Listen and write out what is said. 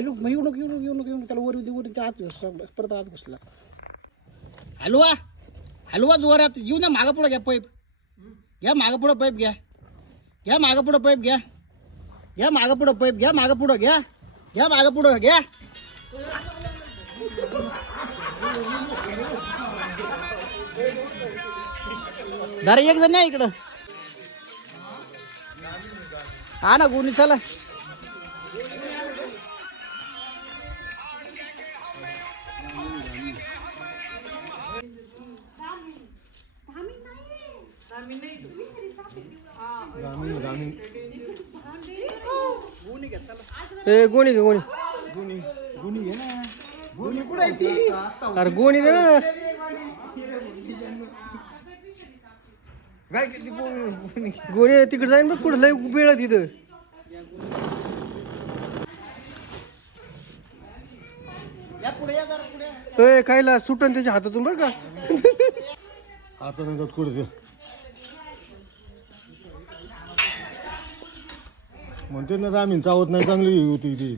येऊन त्याला वर त्या आत घुसला परत आत घुसला. हलवा हलवा जोरात येऊ ना मागं पुढं घ्या पाईप घ्या मागं पुढं पाईप घ्या मागं पुढं पाईप घ्या मागं पुढं पाईप घ्या मागं पुढं घ्या मागं पुढं घ्या. दारा एक जण नाही इकडं हा ना गोणी चला. गोणी घे गोणी घे ना गोणी कुठे आहे ती. अरे गोणी दे ना गोणी तिकडे जाईन बघ कुठं लय वेळ तिथं. कायला सुटन त्याच्या हातातून बरं का. आता कुठे म्हणते ना आम्ही चावत नाही चांगली होती ती.